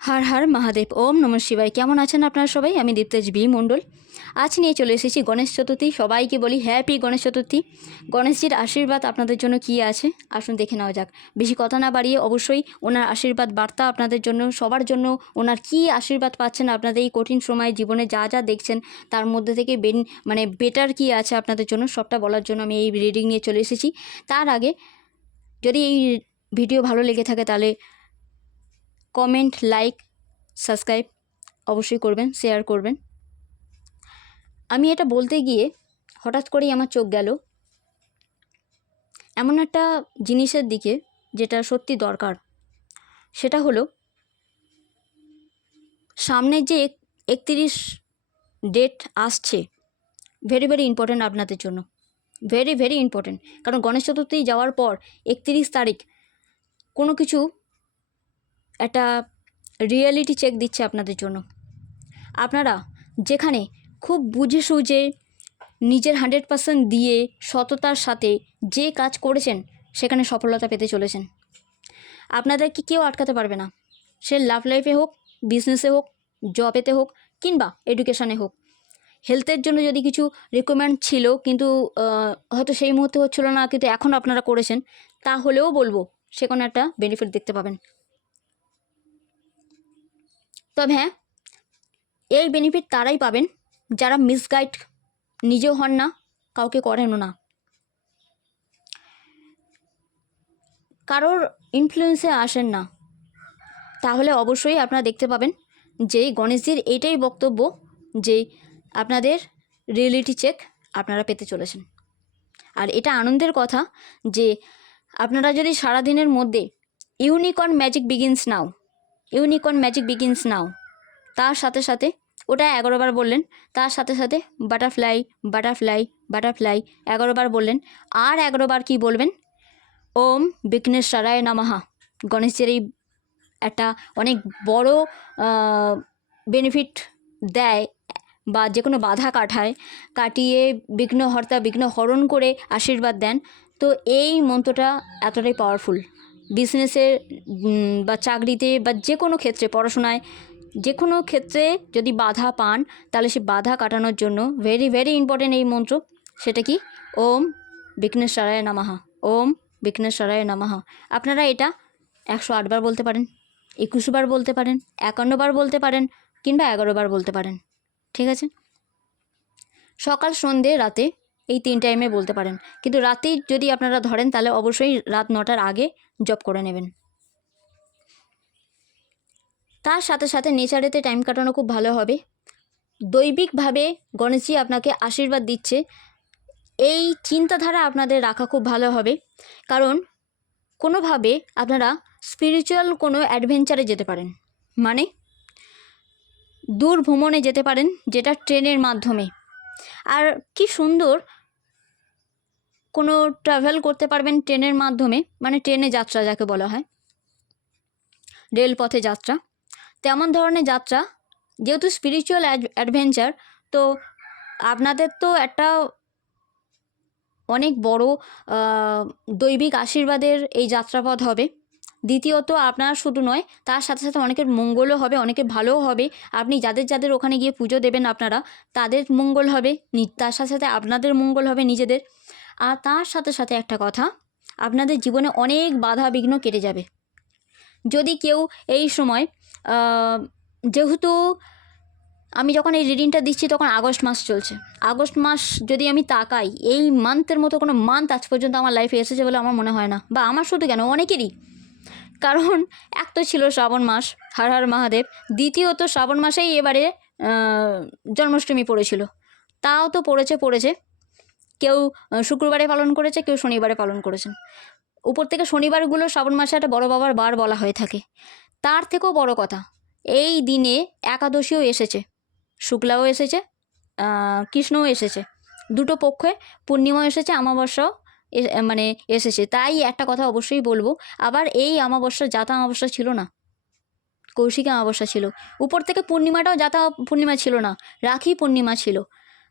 হার হার মহাদেব, ওম নম শিবায়। কেমন আছেন আপনারা সবাই? আমি দীপ্তেজ বি মণ্ডল। আজ নিয়ে চলে এসেছি গণেশ চতুর্থী। সবাইকে বলি হ্যাপি গণেশ চতুর্থী। গণেশজির আশীর্বাদ আপনাদের জন্য কি আছে? আসুন দেখে নেওয়া যাক। বেশি কথা না বাড়িয়ে অবশ্যই ওনার আশীর্বাদ বার্তা আপনাদের জন্য, সবার জন্য ওনার কি আশীর্বাদ পাচ্ছেন আপনাদের এই কঠিন সময়ে জীবনে যা যা দেখছেন, তার মধ্যে থেকে বেন মানে বেটার কি আছে আপনাদের জন্য, সবটা বলার জন্য আমি এই রিডিং নিয়ে চলে এসেছি। তার আগে যদি এই ভিডিও ভালো লেগে থাকে তাহলে কমেন্ট, লাইক, সাবস্ক্রাইব অবশ্যই করবেন, শেয়ার করবেন। আমি এটা বলতে গিয়ে হঠাৎ করেই আমার চোখ গেল এমন একটা জিনিসের দিকে যেটা সত্যি দরকার। সেটা হলো সামনের যে এক, একতিরিশ ডেট আসছে ভেরি ভেরি ইম্পর্ট্যান্ট আপনাদের জন্য। ভেরি ভেরি ইম্পর্ট্যান্ট কারণ গণেশ চতুর্থী যাওয়ার পর একতিরিশ তারিখ কোনো কিছু একটা রিয়েলিটি চেক দিচ্ছে আপনাদের জন্য। আপনারা যেখানে খুব বুঝে সুঝে নিজের হান্ড্রেড পার্সেন্ট দিয়ে সততার সাথে যে কাজ করেছেন, সেখানে সফলতা পেতে চলেছেন। আপনাদেরকে কেউ আটকাতে পারবে না। সে লাভ লাইফে হোক বিজনেসে হোক জবেতে হোক, কিংবা এডুকেশানে হোক। হেলথের জন্য যদি কিছু রিকোয়ারমেন্ট ছিল, কিন্তু হয়তো সেই মুহূর্তে হচ্ছিল না, কিন্তু এখন আপনারা করেছেন, তাহলেও বলব, সে কোনো একটা বেনিফিট দেখতে পাবেন। তবে হ্যাঁ এই বেনিফিট তারাই পাবেন। যারা মিসগাইড নিজেও হন না, কাউকে করেনও না। কারোর ইনফ্লুয়েন্সে আসেন না, তাহলে অবশ্যই আপনারা দেখতে পাবেন যে গণেশজির এটাই বক্তব্য যে আপনাদের রিয়েলিটি চেক আপনারা পেতে চলেছেন। আর এটা আনন্দের কথা যে আপনারা যদি সারাদিনের মধ্যে unicorn magic begins now unicorn magic begins now. তার সাথে সাথে ওটা এগারোবার বললেন, তার সাথে সাথে বাটারফ্লাই বাটারফ্লাই বাটারফ্লাই এগারোবার বললেন, আর এগারোবার কি বলবেন? ওম বিঘ্নেশ্বরায় নমঃ। গণেশের এই একটা অনেক বড় বেনিফিট দেয় বা যে কোনো বাধা কাটায়, কাটিয়ে বিঘ্নহর্তা বিঘ্ন হরণ করে আশীর্বাদ দেন। তো এই মন্ত্রটা এতটাই পাওয়ারফুল বিজনেসের বা চাকরিতে, বা যে কোনো ক্ষেত্রে, পড়াশোনায় যে কোনো ক্ষেত্রে যদি বাধা পান, তাহলে সে বাধা কাটানোর জন্য ভেরি ভেরি ইম্পর্টেন্ট এই মন্ত্র, সেটা কি? ওম বিঘ্নেশ্বরায় নামাহা ওম বিঘ্নেশ্বরায় নামাহা আপনারা এটা একশো আটবার বলতে পারেন একুশবার বলতে পারেন একান্নবার বলতে পারেন, কিংবা এগারোবার বলতে পারেন, ঠিক আছে? সকাল সন্ধে রাতে এই তিন টাইমে বলতে পারেন। কিন্তু রাতেই যদি আপনারা ধরেন, তাহলে অবশ্যই রাত নটার আগে জব করে নেবেন। তার সাথে সাথে নেচারেতে টাইম কাটানো খুব ভালো হবে। দৈবিকভাবে গণেশজি আপনাকে আশীর্বাদ দিচ্ছে। এই চিন্তাধারা আপনাদের রাখা খুব ভালো হবে। কারণ কোনোভাবে আপনারা স্পিরিচুয়াল কোনো অ্যাডভেঞ্চারে যেতে পারেন। মানে দূর ভ্রমণে যেতে পারেন, যেটা ট্রেনের মাধ্যমে। আর কি সুন্দর কোনো ট্রাভেল করতে পারবেন ট্রেনের মাধ্যমে মানে ট্রেনে যাত্রা যাকে বলা হয়, রেলপথে যাত্রা। তেমন ধরনের যাত্রা, যেহেতু স্পিরিচুয়াল অ্যাডভেঞ্চার তো আপনাদের তো একটা অনেক বড় দৈবিক আশীর্বাদের এই যাত্রাপথ হবে। দ্বিতীয়ত, আপনার শুধু নয়, তার সাথে সাথে অনেকের মঙ্গলও হবে, অনেকের ভালোও হবে। আপনি যাদের যাদের ওখানে গিয়ে পুজো দেবেন আপনারা, তাদের মঙ্গল হবে তার সাথে সাথে আপনাদের মঙ্গল হবে নিজেদের। আর তার সাথে সাথে একটা কথা, আপনাদের জীবনে অনেক বাধা বিঘ্ন কেটে যাবে। যদি কেউ এই সময় যেহেতু আমি যখন এই রিডিংটা দিচ্ছি তখন আগস্ট মাস চলছে। আগস্ট মাস যদি আমি তাকাই, এই মান্থের মতো কোনো মান্থ আজ পর্যন্ত আমার লাইফে এসেছে বলে আমার মনে হয় না। বা আমার শুধু কেন, অনেকেরই। কারণ এক তো ছিল শ্রাবণ মাস, হর হর মহাদেব। দ্বিতীয়ত শ্রাবণ মাসেই এবারে জন্মাষ্টমী পড়েছিল। তাও তো পড়েছে পড়েছে। কেউ শুক্রবারে পালন করেছে, কেউ শনিবারে পালন করেছেন উপর থেকে শনিবারগুলো শ্রাবণ মাসে একটা বড় বাবার বার বলা হয়ে থাকে। তার থেকেও বড় কথা, এই দিনে একাদশীও এসেছে। শুক্লাও এসেছে কৃষ্ণও এসেছে। দুটো পক্ষে পূর্ণিমাও এসেছে, অমাবস্যাও এ- মানে এসেছে। তাই একটা কথা অবশ্যই বলব, আবার এই অমাবস্যা, জাতা অমাবস্যা ছিল না। কৌশিকী অমাবস্যা ছিল। উপর থেকে পূর্ণিমাটাও জাতা পূর্ণিমা ছিল না, রাখি পূর্ণিমা ছিল।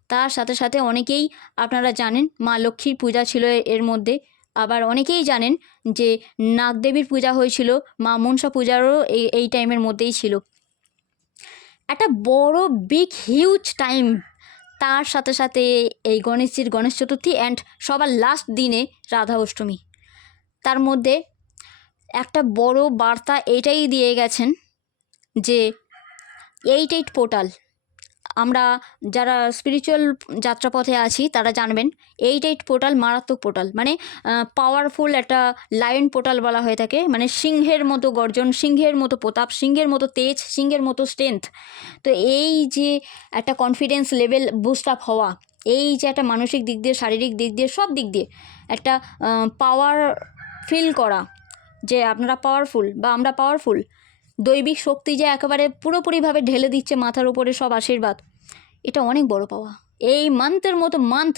তার সাথে সাথে অনেকেই আপনারা জানেন মা লক্ষ্মীর পূজা ছিল এর মধ্যে। আবার অনেকেই জানেন যে নাগদেবীর পূজা হয়েছিল, মা মনসা পূজারও এই এই টাইমের মধ্যেই ছিল। একটা বড় বিগ হিউজ টাইম তার সাথে সাথে এই গণেশজির গণেশ চতুর্থী অ্যান্ড সবার লাস্ট দিনে রাধা অষ্টমী। তার মধ্যে একটা বড় বার্তা এটাই দিয়ে গেছেন যে এইট এইট পোর্টাল আমরা যারা স্পিরিচুয়াল যাত্রাপথে আছি, তারা জানবেন এইট এইট পোর্টাল মারাত্মক পোর্টাল মানে পাওয়ারফুল একটা লায়ন পোর্টাল বলা হয়ে থাকে মানে সিংহের মতো গর্জন, সিংহের মতো প্রতাপ, সিংহের মতো তেজ, সিংহের মতো স্ট্রেংথ তো এই যে একটা কনফিডেন্স লেভেল বুস্ট আপ হওয়া, এই যে একটা মানসিক দিক দিয়ে, শারীরিক দিক দিয়ে, সব দিক দিয়ে একটা পাওয়ার ফিল করা, যে আপনারা পাওয়ারফুল বা আমরা পাওয়ারফুল দৈবিক শক্তি যে একেবারে পুরোপুরিভাবে ঢেলে দিচ্ছে মাথার উপরে সব আশীর্বাদ, এটা অনেক বড় পাওয়া। এই মান্থের মতো মান্থ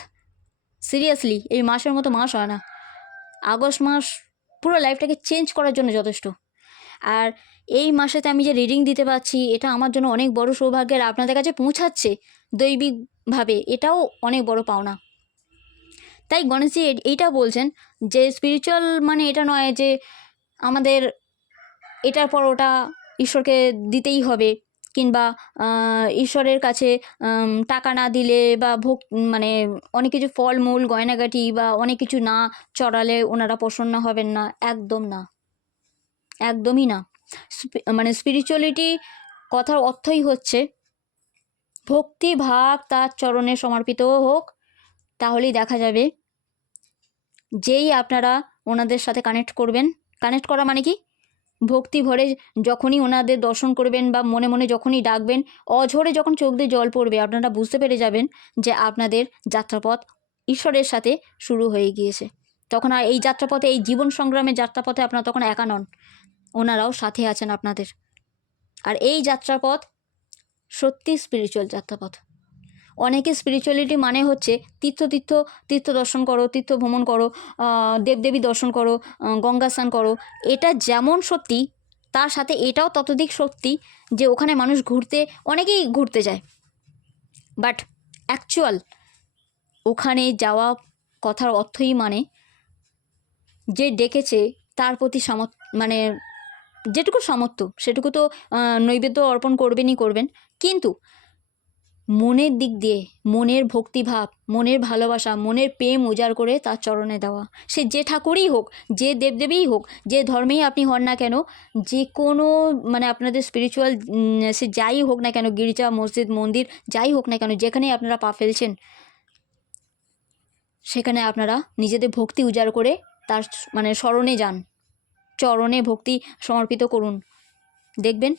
সিরিয়াসলি এই মাসের মতো মাস হয় না। আগস্ট মাস পুরো লাইফটাকে চেঞ্জ করার জন্য যথেষ্ট। আর এই মাসেতে আমি যে রিডিং দিতে পারছি, এটা আমার জন্য অনেক বড় সৌভাগ্যের, আপনাদের কাছে পৌঁছাচ্ছে দৈবিকভাবে, এটাও অনেক বড় পাওনা। তাই গণেশজি এইটা বলছেন যে স্পিরিচুয়াল মানে এটা নয় যে আমাদের এটার পর ওটা ঈশ্বরকে দিতেই হবে। কিংবা ঈশ্বরের কাছে টাকা না দিলে বা ভোগ মানে অনেক কিছু ফলমূল, গয়নাগাটি বা অনেক কিছু না চড়ালে ওনারা প্রসন্ন হবেন না। একদম না। একদমই না। মানে স্পিরিচুয়ালিটি কথার অর্থই হচ্ছে, ভক্তি ভাব তার চরণে সমর্পিত হোক, তাহলেই দেখা যাবে, যেই আপনারা ওনাদের সাথে কানেক্ট করবেন। কানেক্ট করা মানে কি? ভক্তি ভরে যখনই ওনাদের দর্শন করবেন বা মনে মনে যখনই ডাকবেন, অঝরে যখন চোখ দিয়ে জল পড়বে, আপনারা বুঝতে পেরে যাবেন যে আপনাদের যাত্রাপথ ঈশ্বরের সাথে শুরু হয়ে গিয়েছে। তখন আর এই যাত্রাপথে, এই জীবন সংগ্রামের যাত্রাপথে আপনারা তখন একা নন, ওনারাও সাথে আছেন আপনাদের। আর এই যাত্রাপথ সত্যি স্পিরিচুয়াল যাত্রাপথ। অনেকে স্পিরিচুয়ালিটি মানে হচ্ছে তীর্থ তীর্থ তীর্থ দর্শন করো, তীর্থ ভ্রমণ করো দেবদেবী দর্শন করো গঙ্গা স্নান করো। এটা যেমন সত্যি, তার সাথে এটাও ততোধিক সত্যি যে ওখানে মানুষ ঘুরতে, অনেকেই ঘুরতে যায়। বাট অ্যাকচুয়াল ওখানে যাওয়া কথার অর্থই মানে যে ডেকেছে তার প্রতি সামর্থ মানে যেটুকু সামর্থ্য, সেটুকু তো নৈবেদ্য অর্পণ করবেনই করবেন। কিন্তু মনের দিক দিয়ে, মনের ভক্তিভাব, মনের ভালোবাসা, মনের প্রেম উজাড় করে তার চরণে দেওয়া। সে যে ঠাকুরই হোক, যে দেবদেবীই হোক, যে ধর্মেই আপনি হন না কেন, যে কোনো মানে আপনাদের স্পিরিচুয়াল সে যাই হোক না কেন, গির্জা, মসজিদ, মন্দির, যাই হোক না কেন যেখানেই আপনারা পা ফেলছেন, সেখানে আপনারা নিজেদের ভক্তি উজাড় করে তার মানে স্মরণে যান। চরণে ভক্তি সমর্পিত করুন। দেখবেন,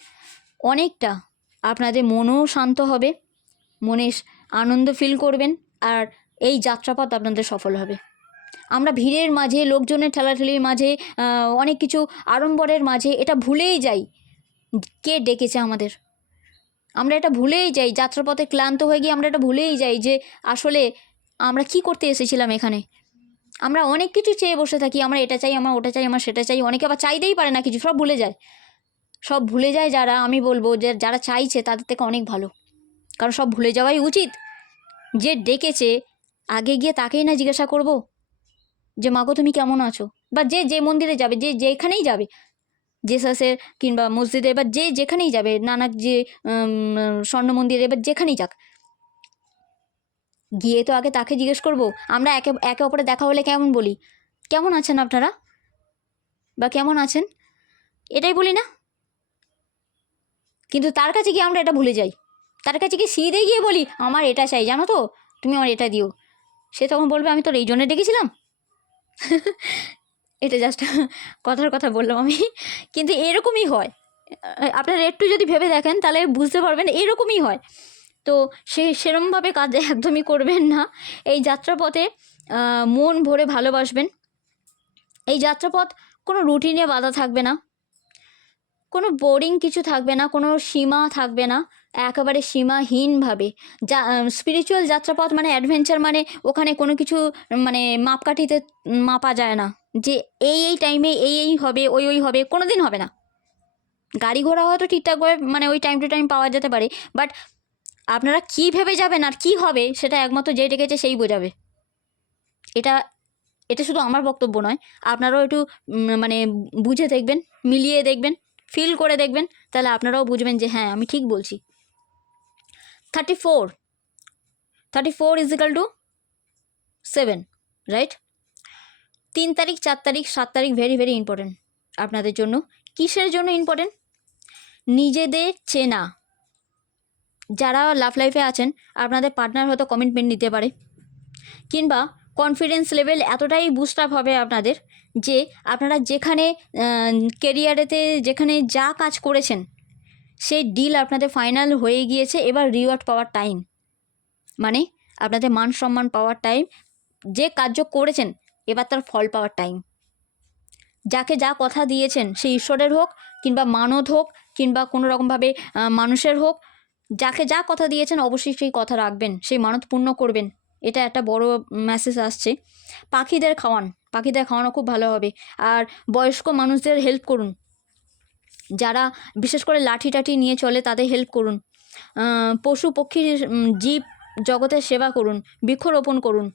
অনেকটা আপনাদের মনও শান্ত হবে। মনে আনন্দ ফিল করবেন আর এই যাত্রাপথ আপনাদের সফল হবে। আমরা ভিড়ের মাঝে, লোকজনের ঠেলাঠেলির মাঝে অনেক কিছু আড়ম্বরের মাঝে এটা ভুলেই যাই। কে ডেকেছে আমাদের? আমরা এটা ভুলেই যাই, যাত্রাপথে ক্লান্ত হয়ে গিয়ে আমরা এটা ভুলেই যাই যে আসলে আমরা কি করতে এসেছিলাম এখানে। আমরা অনেক কিছু চেয়ে বসে থাকি, আমরা এটা চাই, আমার ওটা চাই, আমার সেটা চাই, অনেকে আবার চাইতেই পারে না কিছু, সব ভুলে যায়। সব ভুলে যায় যারা, আমি বলব যে যারা চাইছে তাদের থেকে অনেক ভালো। কারণ সব ভুলে যাওয়াই উচিত। যে ডেকেছে, আগে গিয়ে তাকেই না জিজ্ঞাসা করব যে মাগো তুমি কেমন আছো? বা যে যে মন্দিরে যাবে, যে যেখানেই যাবে জেসাসের কিংবা মসজিদে বা যে যেখানেই যাবে, নানাক যে স্বর্ণ মন্দিরে বা যেখানেই যাক। গিয়ে তো আগে তাকে জিজ্ঞেস করব, আমরা একে একে অপরে দেখা হলে কেমন বলি? কেমন আছেন আপনারা? বা কেমন আছেন? এটাই বলি না। কিন্তু তার কাছে গিয়ে আমরা এটা ভুলে যাই। তার কাছে গিয়ে সিধে গিয়ে বলি, আমার এটা চাই, জানো তো? তুমি আমার এটা দিও। সে তখন বলবে, আমি তোর এই জন্যে ডেকেছিলাম? এটা জাস্ট কথার কথা বললাম আমি। কিন্তু এরকমই হয়। আপনারা একটু যদি ভেবে দেখেন, তাহলে বুঝতে পারবেন এরকমই হয়। তো সে সেরমভাবে কাজ একদমই করবেন না। এই যাত্রাপথে মন ভরে ভালোবাসবেন। এই যাত্রাপথ কোনো রুটিনে বাধা থাকবে না। কোনো বোরিং কিছু থাকবে না, কোনো সীমা থাকবে না, একেবারে সীমাহীনভাবে। যা স্পিরিচুয়াল যাত্রাপথ মানে অ্যাডভেঞ্চার মানে ওখানে কোনো কিছু মানে মাপকাঠিতে মাপা যায় না। যে এই এই টাইমে এই এই হবে, ওই ওই হবে কোনো দিন হবে না। গাড়ি ঘোড়া হয়তো ঠিকঠাকভাবে মানে ওই টাইম টু টাইম পাওয়া যেতে পারে বাট আপনারা কী ভেবে যাবেন আর কী হবে সেটা একমাত্র যে ডেকেছে সেই বোঝাবে। এটা এটা শুধু আমার বক্তব্য নয়, আপনারাও একটু মানে বুঝে দেখবেন, মিলিয়ে দেখবেন ফিল করে দেখবেন, তাহলে আপনারাও বুঝবেন যে হ্যাঁ আমি ঠিক বলছি। Thirty four thirty four equal to seven right তিন তারিখ, চার তারিখ, সাত তারিখ ভেরি ভেরি ইম্পর্টেন্ট আপনাদের জন্য। কিসের জন্য ইম্পর্টেন্ট নিজেদের চেনা। যারা লাভ লাইফে আছেন, আপনাদের পার্টনার হয়তো কমিটমেন্ট নিতে পারে। কিংবা কনফিডেন্স লেভেল এতটাই বুস্ট আপ হবে আপনাদের যে আপনারা যেখানে কেরিয়ারেতে যেখানে যা কাজ করেছেন, সেই ডিল আপনাদের ফাইনাল হয়ে গিয়েছে, এবার রিওয়ার্ড পাওয়ার টাইম মানে আপনাদের মান সম্মান পাওয়ার টাইম যে কার্য করেছেন, এবার তার ফল পাওয়ার টাইম যাকে যা কথা দিয়েছেন, সে ঈশ্বরের হোক, কিংবা মানদ হোক, কিংবা কোনো রকমভাবে মানুষের হোক, যাকে যা কথা দিয়েছেন, অবশ্যই সেই কথা রাখবেন, সেই মানত পূর্ণ করবেন। এটা একটা বড় মেসেজ আসছে। পাখিদের খাওয়ান। পাখিদের খাওয়ানো খুব ভালো হবে। আর বয়স্ক মানুষদের হেল্প করুন। যারা বিশেষ করে লাঠি টাঠি নিয়ে চলে তাদের হেল্প করুন। পশু পক্ষীর জীব জগতের সেবা করুন, বৃক্ষরোপণ করুন।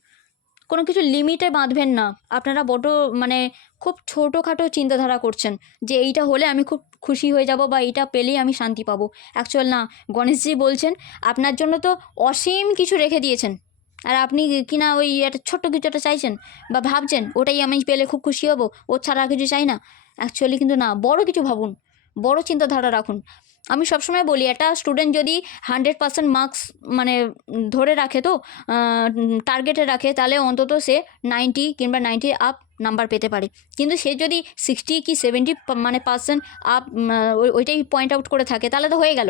কোনো কিছু লিমিটে বাঁধবেন না। আপনারা বড় মানে খুব ছোটোখাটো চিন্তাধারা করছেন যে এইটা হলে আমি খুব খুশি হয়ে যাব বা এইটা পেলেই আমি শান্তি পাবো। অ্যাকচুয়াল না, গণেশজি বলছেন, আপনার জন্য তো অসীম কিছু রেখে দিয়েছেন। আর আপনি কিনা ওই একটা ছোট্ট কিছু একটা চাইছেন বা ভাবছেন, ওটাই আমি পেলে খুব খুশি হব, ও ছাড়া কিছু চাই না। অ্যাকচুয়ালি কিন্তু না, বড় কিছু ভাবুন, বড় চিন্তাধারা রাখুন। আমি সবসময় বলি, একটা স্টুডেন্ট যদি হান্ড্রেড পার্সেন্ট মার্কস মানে ধরে রাখে তো টার্গেটে রাখে, তাহলে অন্তত সে নাইনটি কিংবা নাইনটি আপ নাম্বার পেতে পারে। কিন্তু সে যদি সিক্সটি কি সেভেন্টি মানে পার্সেন্ট আপ ওইটাই পয়েন্ট আউট করে থাকে, তাহলে তো হয়ে গেল।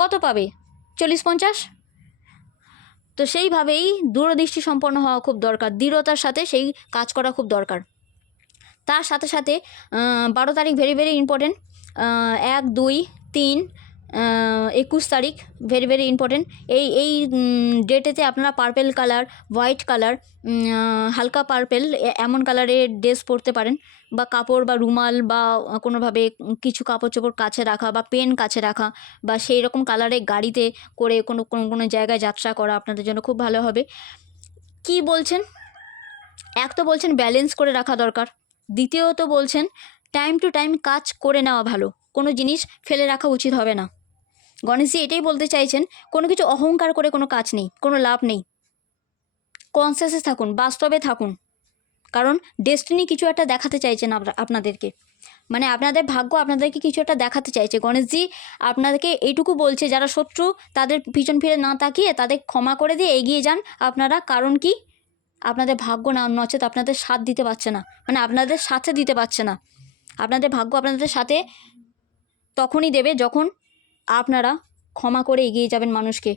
কত পাবে? চল্লিশ পঞ্চাশ? তো সেইভাবেই দূরদৃষ্টি সম্পন্ন হওয়া খুব দরকার। দৃঢ়তার সাথে সেই কাজ করা খুব দরকার। তার সাথে সাথে বারো তারিখ ভেরি ভেরি ইম্পর্টেন্ট এক, দুই, তিন একুশ তারিখ ভেরি ভেরি ইম্পর্টেন্ট এই এই ডেটেতে আপনারা পার্পেল কালার হোয়াইট কালার হালকা পার্পেল এমন কালারের ড্রেস পরতে পারেন। বা কাপড় বা রুমাল বা কোনোভাবে কিছু কাপড় চোপড় কাছে রাখা বা পেন কাছে রাখা বা সেই রকম কালারের গাড়িতে করে কোনো কোনো কোনো জায়গায় যাত্রা করা আপনাদের জন্য খুব ভালো হবে। কি বলছেন? এক তো বলছেন ব্যালেন্স করে রাখা দরকার। দ্বিতীয়ত বলছেন টাইম টু টাইম কাজ করে নেওয়া ভালো। কোনো জিনিস ফেলে রাখা উচিত হবে না। গণেশজি এটাই বলতে চাইছেন, কোনো কিছু অহংকার করে কোনো কাজ নেই, কোনো লাভ নেই। কনসিয়াসে থাকুন, বাস্তবে থাকুন। কারণ ডেস্টিনি কিছু একটা দেখাতে চাইছেন আপনা- আপনাদেরকে। মানে আপনাদের ভাগ্য আপনাদেরকে কিছু একটা দেখাতে চাইছে। গণেশজি আপনাদেরকে এইটুকু বলছে, যারা শত্রু, তাদের পিছন ফিরে না তাকিয়ে তাদের ক্ষমা করে দিয়ে এগিয়ে যান। আপনারা কারণ কি? আপনাদের ভাগ্য না নচেত আপনাদের সাথ দিতে পারছে না। মানে আপনাদের সাথে দিতে পারছে না। আপনাদের ভাগ্য আপনাদের সাথে তখনই দেবে যখন আপনারা ক্ষমা করে এগিয়ে যাবেন মানুষকে।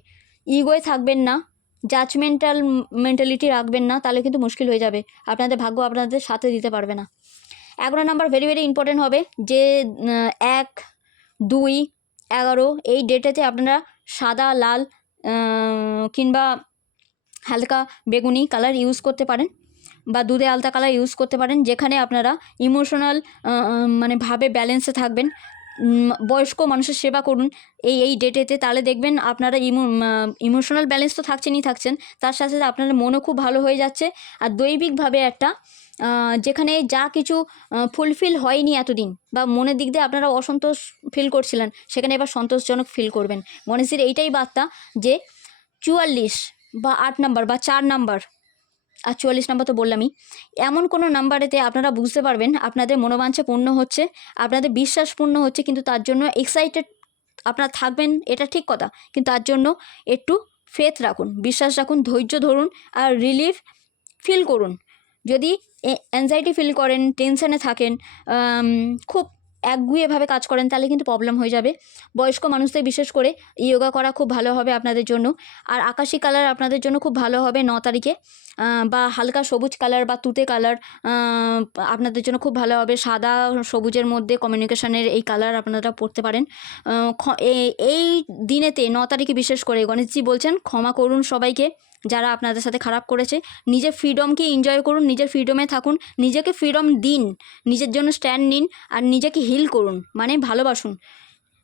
ইগোয় থাকবেন না জাজমেন্টাল মেন্টালিটি রাখবেন না, তাহলে কিন্তু মুশকিল হয়ে যাবে। আপনাদের ভাগ্য আপনাদের সাথে দিতে পারবে না। এগারো নাম্বার ভেরি ভেরি ইম্পর্টেন্ট হবে যে এক, দুই, এগারো, এই ডেটেতে আপনারা সাদা, লাল কিংবা হালকা বেগুনি কালার ইউজ করতে পারেন বা দুধে আলতা কালার ইউজ করতে পারেন, যেখানে আপনারা ইমোশনাল মানে ভাবে ব্যালেন্সে থাকবেন। বয়স্ক মানুষের সেবা করুন। এই এই ডেটেতে তাহলে দেখবেন আপনারা ইমো ইমোশনাল ব্যালেন্স তো থাকছেনই থাকছেন। তার সাথে সাথে আপনার মনও খুব ভালো হয়ে যাচ্ছে। আর দৈবিকভাবে একটা যেখানে যা কিছু ফুলফিল হয়নি এতদিন বা মনের দিক দিয়ে আপনারা অসন্তোষ ফিল করছিলেন, সেখানে এবার সন্তোষজনক ফিল করবেন। গণেশের এইটাই বার্তা যে চুয়াল্লিশ বা আট নাম্বার বা চার নাম্বার আর চুয়াল্লিশ নাম্বার তো বললামই। এমন কোনো নাম্বারেতে আপনারা বুঝতে পারবেন আপনাদের মনোবাঞ্ছা পূর্ণ হচ্ছে, আপনাদের বিশ্বাস পূর্ণ হচ্ছে, কিন্তু তার জন্য এক্সাইটেড আপনারা থাকবেন, এটা ঠিক কথা। কিন্তু তার জন্য একটু ফেথ রাখুন, বিশ্বাস রাখুন, ধৈর্য ধরুন আর রিলিফ ফিল করুন। যদি অ্যাংজাইটি ফিল করেন টেনশানে থাকেন খুব একগুয়েভাবে কাজ করেন, তাহলে কিন্তু প্রবলেম হয়ে যাবে। বয়স্ক মানুষদের বিশেষ করে ইয়োগা করা খুব ভালো হবে আপনাদের জন্য। আর আকাশি কালার আপনাদের জন্য খুব ভালো হবে ন তারিখে। বা হালকা সবুজ কালার বা তুতে কালার আপনাদের জন্য খুব ভালো হবে। সাদা, সবুজের মধ্যে কমিউনিকেশনের এই কালার আপনারা পড়তে পারেন। এই দিনেতে ন তারিখে বিশেষ করে গণেশজি বলছেন, ক্ষমা করুন সবাইকে। যারা আপনাদের সাথে খারাপ করেছে, নিজের ফ্রিডমকে এনজয় করুন, নিজের ফ্রিডমে থাকুন, নিজেকে ফ্রিডম দিন, নিজের জন্য স্ট্যান্ড নিন আর নিজেকে হিল করুন মানে ভালোবাসুন।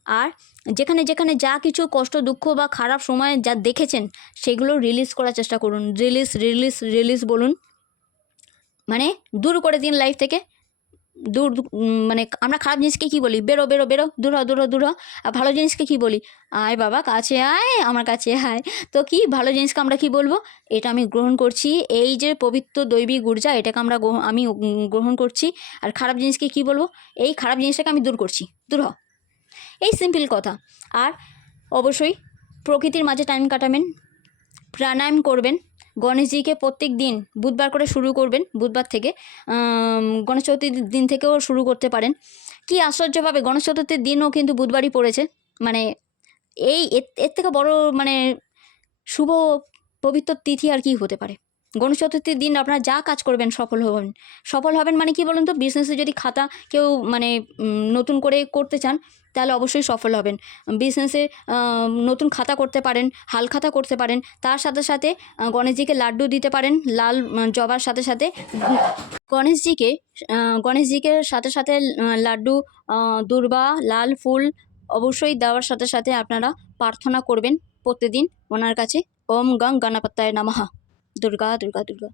আর যেখানে যেখানে যা কিছু কষ্ট, দুঃখ বা খারাপ সময় যা দেখেছেন, সেগুলো রিলিজ করার চেষ্টা করুন। রিলিজ রিলিজ রিলিজ বলুন মানে দূর করে দিন লাইফ থেকে। দূর মানে আমরা খারাপ জিনিসকে কী বলি? বেরো বেরো বেরো, দূর হ, দূর দূর আর ভালো জিনিসকে কী বলি? আয় বাবা, কাছে আয়, আমার কাছে আয়। তো কি, ভালো জিনিসকে আমরা কি বলব? এটা আমি গ্রহণ করছি। এই যে পবিত্র দৈবিক ঊর্জা এটাকে আমরা আমি গ্রহণ করছি। আর খারাপ জিনিসকে কি বলব? এই খারাপ জিনিসটাকে আমি দূর করছি। দূর হ। এই সিম্পল কথা। আর অবশ্যই প্রকৃতির মাঝে টাইম কাটাবেন। প্রাণায়াম করবেন। গণেশজিকে প্রত্যেক দিন বুধবার করে শুরু করবেন, বুধবার থেকে গণেশ চতুর্থীর দিন থেকেও শুরু করতে পারেন। কি আশ্চর্যভাবে, গণেশ চতুর্থীর দিনও কিন্তু বুধবারই পড়েছে। মানে এই এর থেকে বড় মানে শুভ পবিত্র তিথি আর কি হতে পারে। গণেশ চতুর্থীর দিন আপনারা যা কাজ করবেন সফল হবেন। সফল হবেন মানে কি বলুন তো? বিজনেসে যদি খাতা কেউ মানে নতুন করে করতে চান, তাহলে অবশ্যই সফল হবেন। বিজনেসে নতুন খাতা করতে পারেন, হাল খাতা করতে পারেন, তার সাথে সাথে গণেশজিকে লাড্ডু দিতে পারেন, লাল জবার সাথে সাথে গণেশজিকে গণেশজিকে সাথে সাথে লাড্ডু দুর্বা, লাল ফুল অবশ্যই দেওয়ার সাথে সাথে আপনারা প্রার্থনা করবেন প্রতিদিন। ওনার কাছে ওম গং গণপত্তায় নমঃ। दुर्गा दुर्गा दुर्गा।